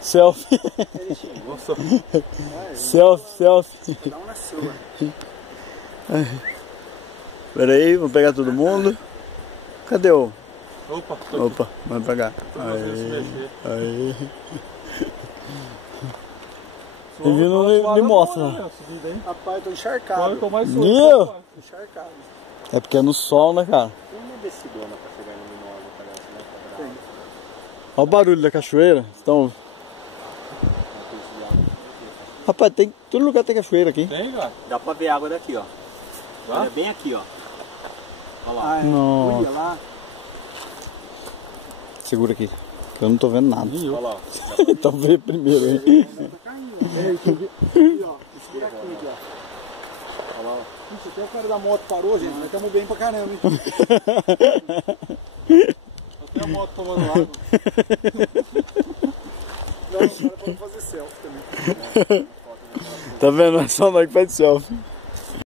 Selfie. Selfie. Dá um na sua. Pera aí, vou pegar todo mundo. Cadê o... Opa, vamos pegar. Aí. Tem vindo, me mostra. Rapaz, eu tô encharcado. Agora eu tô mais solto. Encharcado. É porque é no sol, né, cara? Tem uma descidona pra chegar no Mimosa, parece, né? Tem. Olha o barulho da cachoeira. Então... Rapaz, tem... todo lugar tem cachoeira aqui. Tem, cara? Dá pra ver água daqui, ó. Tá? É bem aqui, ó. Olha lá. Nossa. Olha lá. Segura aqui, que eu não tô vendo nada. Olha lá. Então vê primeiro aí. Tá caindo. Aqui, ó. Escura aqui, ó. Olha lá, ó. Ixi, até o cara da moto parou, gente. Nós estamos bem pra caramba, hein? Até a moto tomando água. Não, agora pode fazer selfie também. Tá vendo? É só nós que faz selfie.